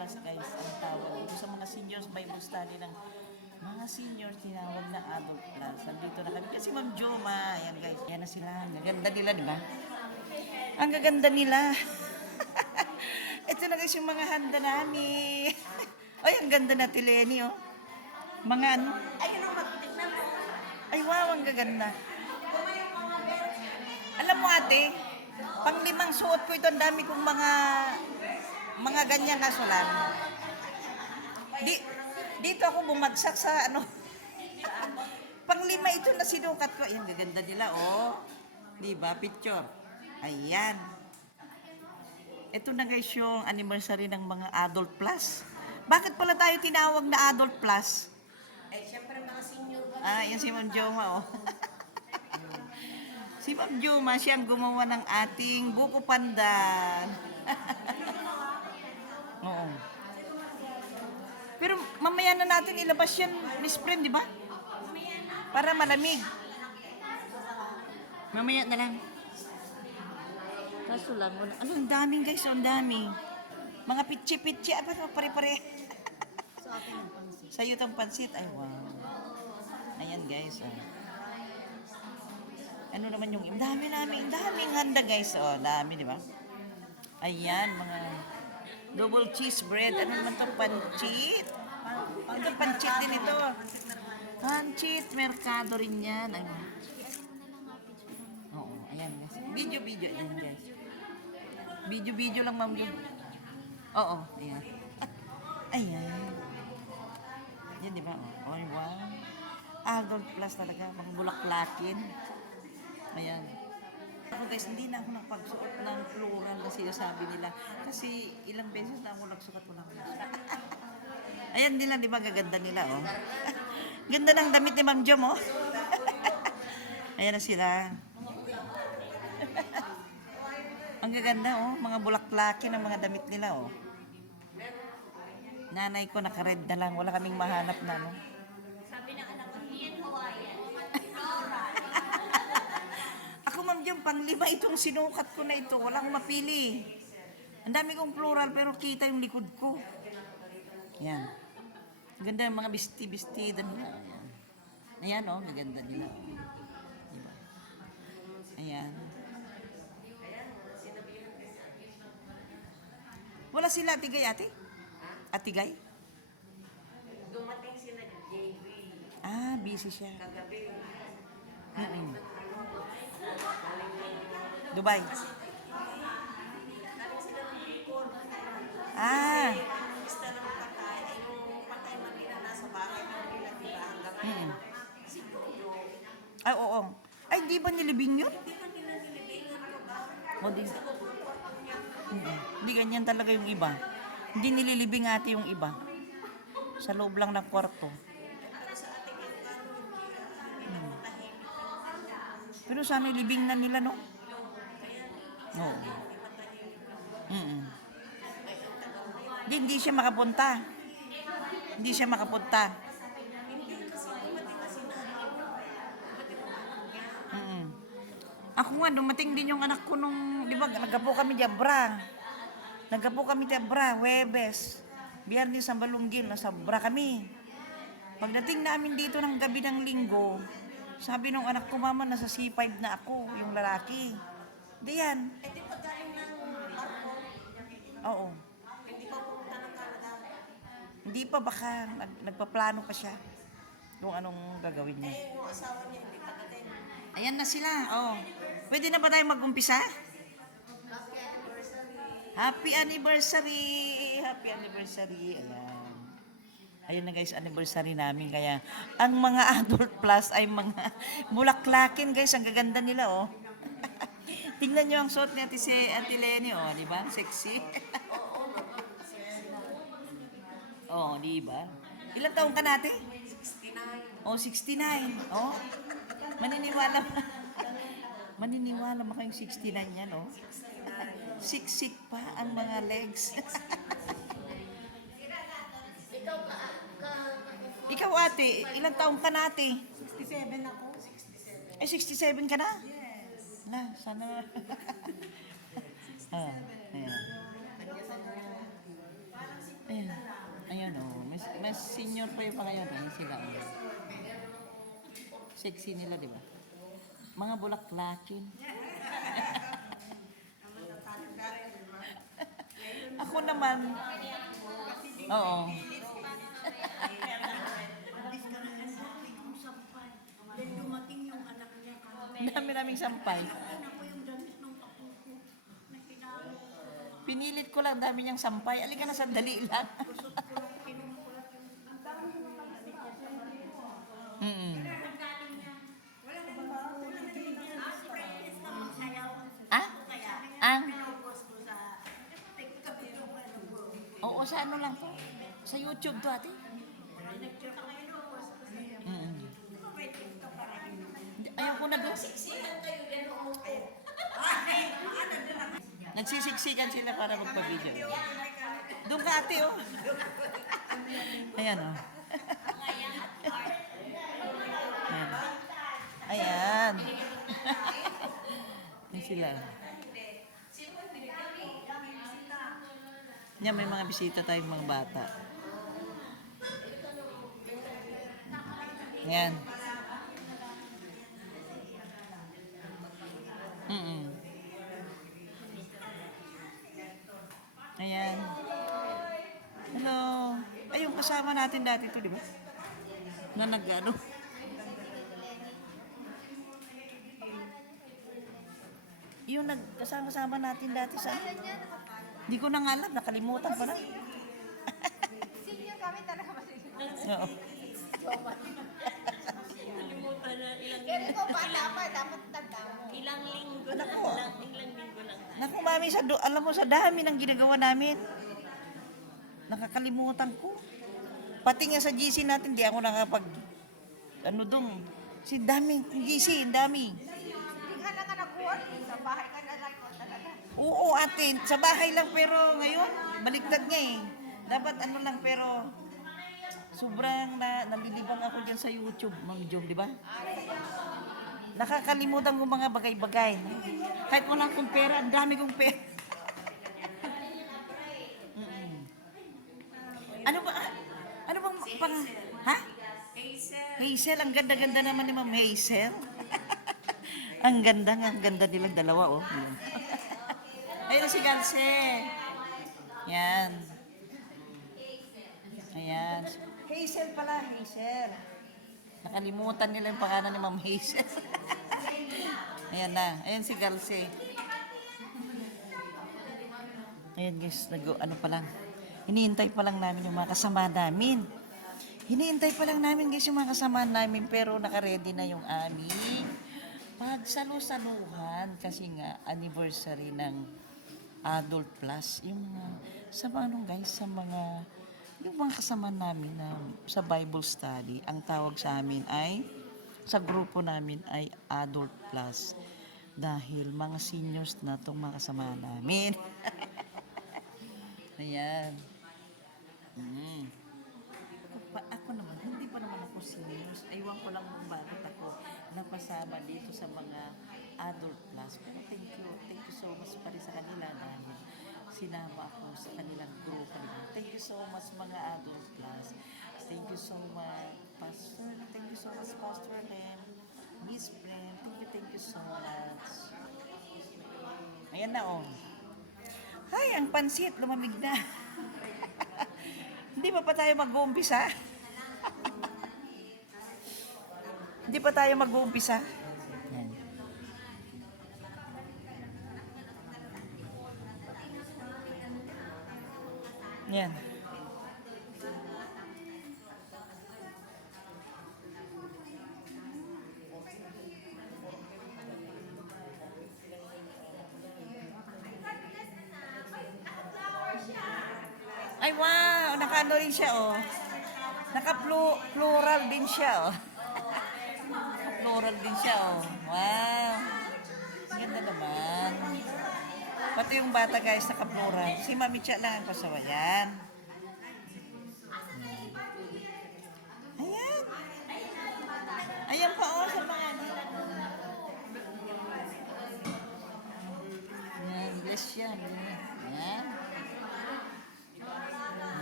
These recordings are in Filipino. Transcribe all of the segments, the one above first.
plus guys ang tawag. Ito sa mga seniors Bible study ng mga seniors tinawag na adult plus. Nandito na kami kasi Ma'am Joma. Ayan guys, yan na sila. Ang gaganda nila, di ba? Ang gaganda nila. Ito na guys yung mga handa namin. Ay, ang ganda na Tileni, oh. Mga ano? Ayun ang magtignan mo. Ay, wow, ang gaganda. Alam mo ate, panglimang suot ko ito, ang dami kong mga ganyan kasulan. Dito ako bumagsak sa ano. Panglima ito na sinukat ko. Ayan, gaganda nila, oh. Di ba? Picture. Ayan. Ito na guys yung anniversary ng mga adult plus. Bakit pala tayo tinawag na adult plus? Eh, syempre mga senior ba? Ah, yan si Ma'am Joma, oh. Si Ma'am Joma, siyang gumawa ng ating buko pandan. Oo. Pero mamaya na natin ilabas yan, Miss Friend, di ba? Para malamig. Mamaya na lang. Kaso lang, wala. Ano, ang daming guys, ang dami. Mga pitsi-pitsi, apa pare-pare. Sa atin ang pansin. Sa'yo itong pansit, ay wow. Ayan guys, oh. Ano naman yung, daming handa guys, oh, dami, di ba? Ayan, mga double cheese bread. Ano naman itong pancit? Ito, pancit din ito. Pancit, merkado rin yan. Ay, oo, ayan guys. Video yan guys. Video lang ma'am yun. Oo, ayan. Ayan. Yan di ba? Oh, wow. Adult plus talaga. Mga bulaklakin. Ayan. Ako guys, hindi na ako nakapagsuot ng plural na sinasabi nila. Kasi ilang beses na ako nagsukat ko na ako. Ayan nila, di ba? Gaganda nila, oh. Ganda ng damit ni Ma'am Jom, oh. Ayan na sila. Ang gaganda, oh. Mga bulaklakin ng mga damit nila, oh. Nanay ko naka-red na lang. Wala kaming mahanap na, no? Sabi ng anak ko, Ian Hawaiian. Ako, Ma'am Jom, pang-5 itong sinukat ko na ito. Walang mapili. Ang dami kong plural, pero kita yung likod ko. Yan. Ganda yung mga bisti doon. Ayan. Ayan, oh. Maganda nila. Diba? Ayan. Wala sila atigay, ate? Atigay? Dumating sila JV. Ah, busy siya. Kagabi. Dubai. Ah. Lista ng patay. Ay, yung patay man nila nasa bahay ng nila, diba? Hanggang ngayon. Si Tuyo. Ay, oo. Ay, di ba nilibing yun? Hindi man nila nilibingan ko ba? O, di. Hindi ganyan talaga yung iba. Hindi nililibing ate yung iba. Sa loob lang ng kwarto. Pero sana ilibing na nila, no? Oo. Hindi siya makapunta. Hindi siya makapunta. Ako nga, dumating din yung anak ko nung, di ba, nagkapo kami diabra. Huwebes. Biyernes sa Balunggil, nasa Bra kami. Pagdating namin dito ng gabi ng linggo, sabi nung anak ko, mama, nasa C5 na ako, yung lalaki. Di yan. Eh, di pa galing ng barko. Oo. Hindi pa pumunta ng Canada. Hindi pa, baka nagpaplano pa siya kung anong gagawin niya. Eh, yung asawa niya, hindi pa dating. Ayan na sila, oh. Pwede na ba tayo mag-umpisa? Happy anniversary! Happy anniversary! Ayan. Ayun na guys, anniversary namin. Kaya, ang mga adult plus ay mga bulaklakin guys. Ang gaganda nila, oh. Tingnan nyo ang suot ni Ate Lenny, oh. Di ba? Sexy. Oh, di ba? Ilang taong ka natin? 69. Oh, 69. Oh. Maniniwala mo kayong 69 yan, oh. Siksik pa ang mga legs. Ikaw ate, ilang taong ka na ate? 67 ako. 67. Ay, 67 ka na? Yes. Na, sana. Ayan. Ayan. Senior pa yung mga yun. Ayan sila. Oh. Sexy nila, di ba? Mga bulaklakin. Ako naman, oo. Then dumating yung anak niya. Dami-daming sampay. Ako yung damit ng apo ko na kinalo. Pinilit ko lang, dami niyang sampay. Alika na, sandali lang. Kusot ko lang, kinumukulat yung... Ang dami mo naman damit niya sa Mm. pagkain niya. Wala na ba? Practice na magsayaw. Ah? Kaya, Ang? pinupos ko sa TikTok yung ano ko. Oo, sa ano lang to? Sa YouTube to, ate? Mm. May TikTok ka rin. Ayaw ko na doon. Siksihan kayo yan o ako. Nagsisiksikan sila para magpa-video. Doon ka, ate, oh. Ayan, oh. Ayan. Ayan. Ayan sila. Yan, may mga bisita tayong mga bata. Ayan. Mm-mm. Ayan. Hello. Ay, yung kasama natin dati to, di ba? Na nag-ano. Yung nagkasama-sama natin dati sa... Hindi ko na nga alam, nakalimutan ko na. Senior kami talaga masisipan. Oo. Pero ikaw bata pa, dapat tanda mo. Ilang linggo Anak lang, ko. ilang linggo lang. Naku, mami, alam mo, sa dami ng ginagawa namin. Nakakalimutan ko. Pati nga sa GC natin, di ako nakapag... Ano dong? Si dami, GC, dami. Hindi ka na nag-work, sa bahay ka na lang talaga. Oo, ate, sa bahay lang pero ngayon, baliktad nga eh. Dapat ano lang pero sobrang nalilibang ako dyan sa YouTube, Ma'am Jom, di ba? Nakakalimutan ko mga bagay-bagay. Kahit wala akong pera, ang dami kong pera. Mm-mm. Ano ba? Ano bang pang... Ha? Hazel, ang ganda-ganda naman ni Ma'am Hazel. Ang ganda nilang dalawa, oh. Ayun si Ganse. Yan. Ayan. Hazel pala, Hazel. Nakalimutan nila yung pangalan ni Ma'am Hazel. Ayan na. Ayan si Galse. Ayan guys, ano pa lang. Hinihintay pa lang namin yung mga kasama namin. Hinihintay pa lang namin guys yung mga kasama namin pero naka-ready na yung aming pagsalu-saluhan kasi nga anniversary ng Adult Plus. Yung mga, sa mga ano guys, sa mga, yung mga kasama namin na sa Bible study, ang tawag sa amin ay, sa grupo namin ay Adult Plus. Dahil mga seniors na itong mga kasama namin. Ayan. Ako naman, hindi pa naman ako seniors. Aywan ko lang kung bakit ako napasama dito sa mga Adult Plus. Pero thank you so much pa rin sa kanila dahil sinama ako sa kanilang grupo. Thank you so much mga Adult Plus. Thank you so much, Pastor. Thank you so much, Pastor Len. Miss Brent, thank you so much. Ayan na, oh. Ay, ang pansit, lumamig na. Hindi pa tayo mag-uumpisa? Hindi pa tayo mag-uumpisa? Yan. Yan. Ay, wow! Naka-ano rin siya, oh. Naka-plural din siya, oh. Naka-plural din siya, oh. Wow! Ganda naman. Pati yung bata, guys, naka-plural. Si Mami Cha lang ang pasawayan. Ayan. Ayan pa, oh, sa mga... Ayan, bless yan. Ayan.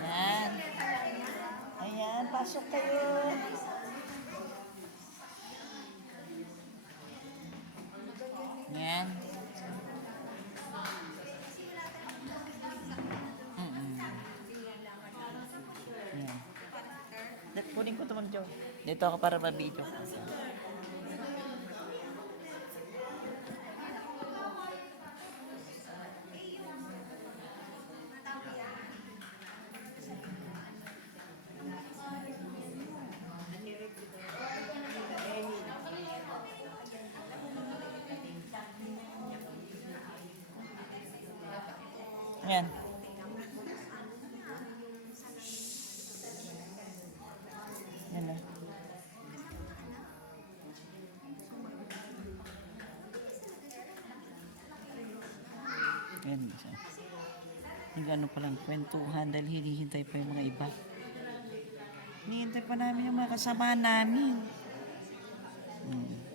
Ayan. Ayan, Pasok kayo. Yan. Mm-mm. Yan. Kunin ko ito, Ma'am Jo. Dito ako para ma-video. Yan. Yan na. Yan. Yung ano palang kwentuhan dahil hinihintay pa yung mga iba. Hinihintay pa namin yung mga kasama namin. Hmm.